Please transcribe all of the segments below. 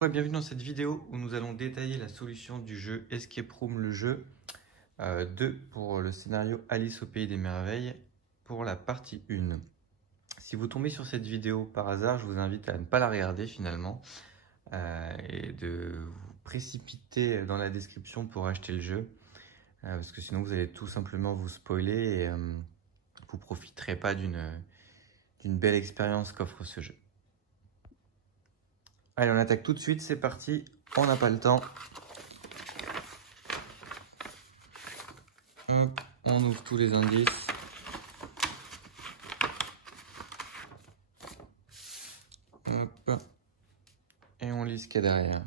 Ouais, bienvenue dans cette vidéo où nous allons détailler la solution du jeu Escape Room le jeu 2 pour le scénario Alice au Pays des Merveilles pour la partie 1. Si vous tombez sur cette vidéo par hasard, je vous invite à ne pas la regarder finalement et de vous précipiter dans la description pour acheter le jeu parce que sinon vous allez tout simplement vous spoiler et vous profiterez pas d'une belle expérience qu'offre ce jeu. Allez, on attaque tout de suite, c'est parti, on n'a pas le temps. Hop, on ouvre tous les indices. Hop, et on lit ce qu'il y a derrière.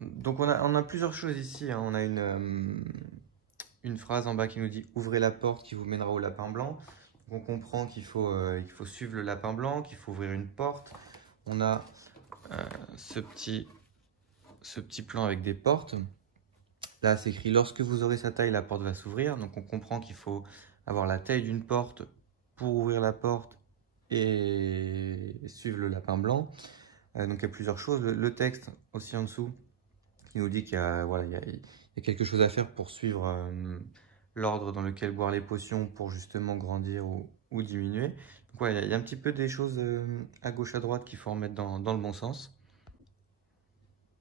Donc on a plusieurs choses ici, hein. On a une phrase en bas qui nous dit « Ouvrez la porte qui vous mènera au lapin blanc ». On comprend qu'il faut suivre le lapin blanc, qu'il faut ouvrir une porte. On a ce petit plan avec des portes. Là, c'est écrit « Lorsque vous aurez sa taille, la porte va s'ouvrir ». Donc on comprend qu'il faut avoir la taille d'une porte pour ouvrir la porte et suivre le lapin blanc. Donc il y a plusieurs choses. Le texte aussi en dessous qui nous dit qu'il y a, voilà, il y a quelque chose à faire pour suivre l'ordre dans lequel boire les potions pour justement grandir ou diminuer. Donc ouais, il y a un petit peu des choses à gauche à droite qu'il faut remettre dans le bon sens.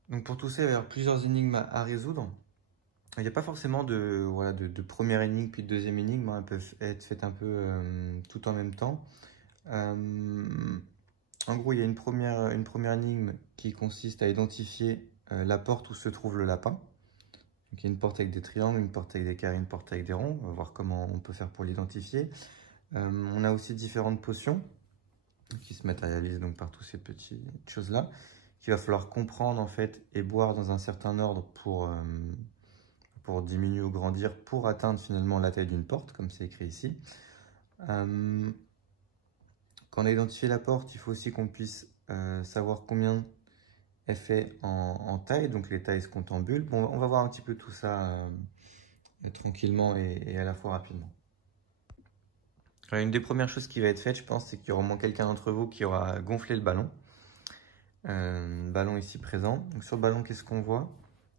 Donc pour tout ça, il va y avoir plusieurs énigmes à résoudre. Il n'y a pas forcément de première énigme puis de deuxième énigme, hein. Elles peuvent être faites un peu tout en même temps. En gros, il y a une première énigme qui consiste à identifier la porte où se trouve le lapin. Donc, il y a une porte avec des triangles, une porte avec des carrés, une porte avec des ronds. On va voir comment on peut faire pour l'identifier. On a aussi différentes potions qui se matérialisent donc par toutes ces petites choses-là, qu'il va falloir comprendre en fait et boire dans un certain ordre pour diminuer ou grandir, pour atteindre finalement la taille d'une porte, comme c'est écrit ici. Quand on a identifié la porte, il faut aussi qu'on puisse savoir combien elle fait en taille, donc les tailles se comptent en bulles. Bon, on va voir un petit peu tout ça tranquillement et à la fois rapidement. Alors, une des premières choses qui va être faite, je pense, c'est qu'il y aura au moins quelqu'un d'entre vous qui aura gonflé le ballon. Ballon ici présent. Donc sur le ballon, qu'est-ce qu'on voit?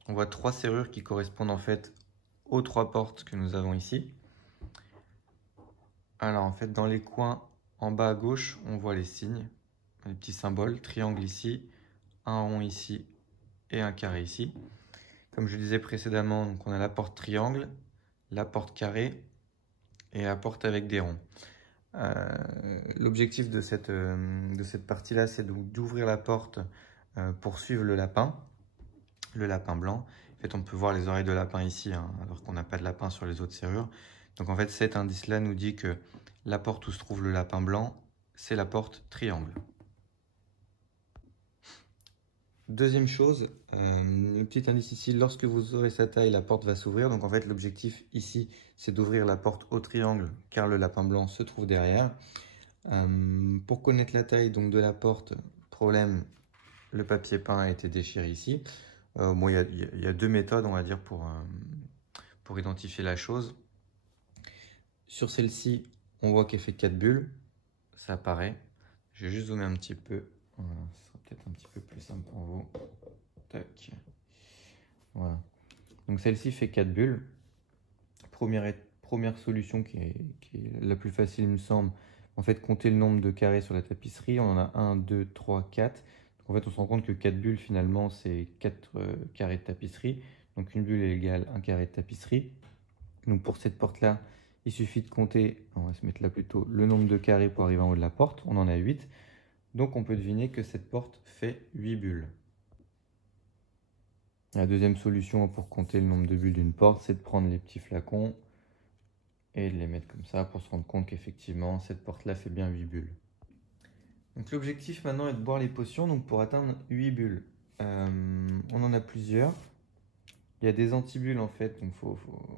On voit 3 serrures qui correspondent en fait aux 3 portes que nous avons ici. Alors en fait, dans les coins en bas à gauche, on voit les signes, les petits symboles, triangle ici, un rond ici et un carré ici. Comme je disais précédemment, donc on a la porte triangle, la porte carré et la porte avec des ronds. L'objectif de cette partie-là, c'est d'ouvrir la porte pour suivre le lapin blanc. En fait, on peut voir les oreilles de lapin ici, hein, alors qu'on n'a pas de lapin sur les autres serrures. Donc en fait, cet indice-là nous dit que la porte où se trouve le lapin blanc, c'est la porte triangle. Deuxième chose, le petit indice ici, lorsque vous aurez sa taille, la porte va s'ouvrir. Donc en fait, l'objectif ici, c'est d'ouvrir la porte au triangle, car le lapin blanc se trouve derrière. Pour connaître la taille donc, de la porte, problème, le papier peint a été déchiré ici. Bon, il y a 2 méthodes, on va dire, pour identifier la chose. Sur celle-ci, on voit qu'elle fait 4 bulles. Ça apparaît. Je vais juste zoomer un petit peu. Voilà, ce sera peut-être un petit peu plus simple pour vous. Tac. Voilà. Donc celle-ci fait 4 bulles. Première solution qui est la plus facile, il me semble. En fait, compter le nombre de carrés sur la tapisserie. On en a 1, 2, 3, 4. Donc, en fait, on se rend compte que 4 bulles, finalement, c'est 4 carrés de tapisserie. Donc une bulle est égale à un carré de tapisserie. Donc pour cette porte-là, il suffit de compter, on va se mettre là plutôt, le nombre de carrés pour arriver en haut de la porte. On en a 8. Donc on peut deviner que cette porte fait 8 bulles. La deuxième solution pour compter le nombre de bulles d'une porte, c'est de prendre les petits flacons et de les mettre comme ça pour se rendre compte qu'effectivement, cette porte-là fait bien 8 bulles. Donc l'objectif maintenant est de boire les potions donc pour atteindre 8 bulles. On en a plusieurs. Il y a des antibulles en fait, donc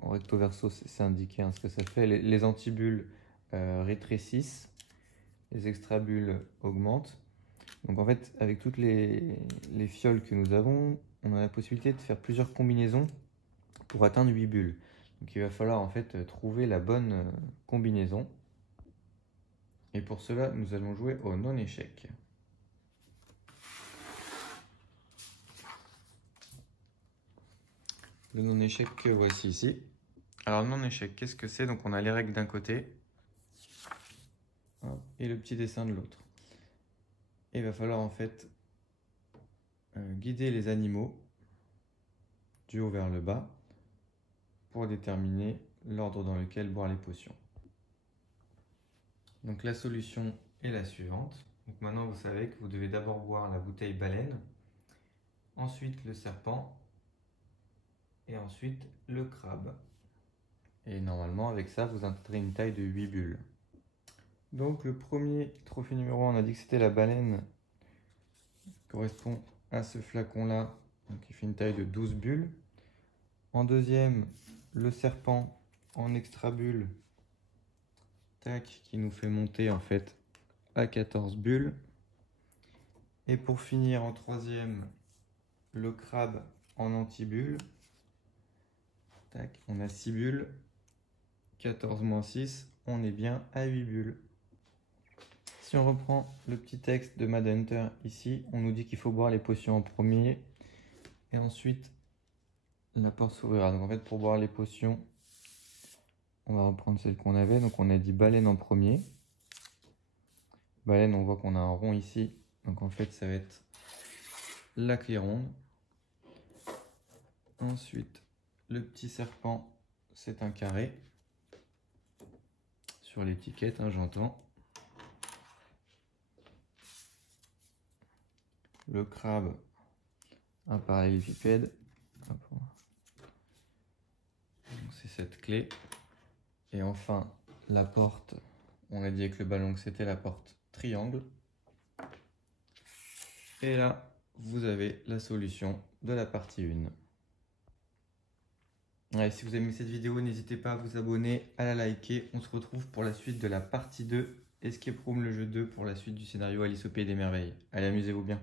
en recto verso c'est indiqué ce que ça fait. Les antibulles rétrécissent, les extrabulles augmentent. Donc en fait, avec toutes les fioles que nous avons, on a la possibilité de faire plusieurs combinaisons pour atteindre 8 bulles. Donc il va falloir en fait trouver la bonne combinaison. Et pour cela, nous allons jouer au non-échec. le non-échec que voici ici. Alors, le non-échec, qu'est-ce que c'est? Donc, on a les règles d'un côté et le petit dessin de l'autre. Et il va falloir en fait guider les animaux du haut vers le bas pour déterminer l'ordre dans lequel boire les potions. Donc la solution est la suivante. Donc maintenant vous savez que vous devez d'abord boire la bouteille baleine, ensuite le serpent et ensuite le crabe. Et normalement avec ça vous atteindrez une taille de 8 bulles. Donc le premier trophée numéro 1, on a dit que c'était la baleine, correspond à ce flacon là, qui fait une taille de 12 bulles. En deuxième, le serpent en extra bulle, qui nous fait monter en fait à 14 bulles. Et pour finir en troisième, le crabe en anti-bulle, on a 6 bulles, 14 moins 6, on est bien à 8 bulles. Si on reprend le petit texte de Mad Hunter ici, on nous dit qu'il faut boire les potions en premier et ensuite la porte s'ouvrira. Donc en fait pour boire les potions, on va reprendre celle qu'on avait. Donc on a dit baleine en premier. Baleine, on voit qu'on a un rond ici. Donc en fait ça va être la clé ronde. Ensuite le petit serpent, c'est un carré. Sur l'étiquette, j'entends. Le crabe, un parallélépipède. C'est cette clé. Et enfin, la porte, on a dit avec le ballon que c'était la porte triangle. Et là, vous avez la solution de la partie 1. Ouais, si vous avez aimé cette vidéo, n'hésitez pas à vous abonner, à la liker. On se retrouve pour la suite de la partie 2, Escape Room, le jeu 2, pour la suite du scénario Alice au Pays des Merveilles. Allez, amusez-vous bien.